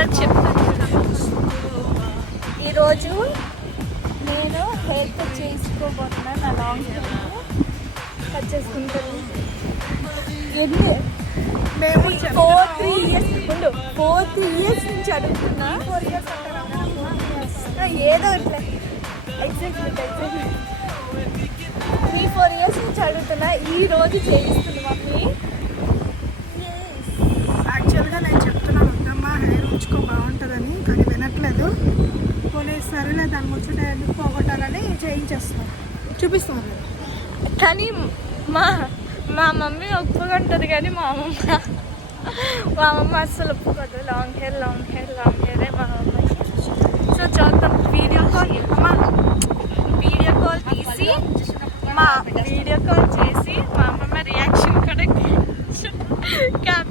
అందరికి చెప్తాను. ఈరోజు నేను హెయిర్ కట్ చేసుకోబోతున్నా. నా లాంగ్ హెయిర్ కట్ చేసుకుంటాను. ఎన్ని మేము 4-3 ఇయర్స్ నుంచి అడుగుతున్నా. 4 ఇయర్స్ ఏదో ఇట్లా ఎగ్జాక్ట్లీ 3-4 ఇయర్స్ నుంచి అడుగుతున్నా. ఈ రోజు చేయిస్తుంది మమ్మీ. యాక్చువల్గా నేను చెప్తున్నాను వద్దమ్మా హెయిర్ ఉంచుకో బాగుంటుందని, కానీ వినట్లేదు. పోనీ సరేలే దాని ముచ్చట ఎందుకు పోగొట్టాలని చేయించేస్తున్నాను. చూపిస్తాను. కానీ మా మమ్మీ ఒప్పుకుంటుంది, కానీ మా అమ్మ అస్సలు ఒప్పుకోదు. లాంగ్ హెయిరే మా మమ్మీ. సో చూద్దాం. వీడియో కాల్ తీసి వీడియో కాల్ చేసి మా అమ్మమ్మ రియాక్షన్ కూడా క్యాప్చర్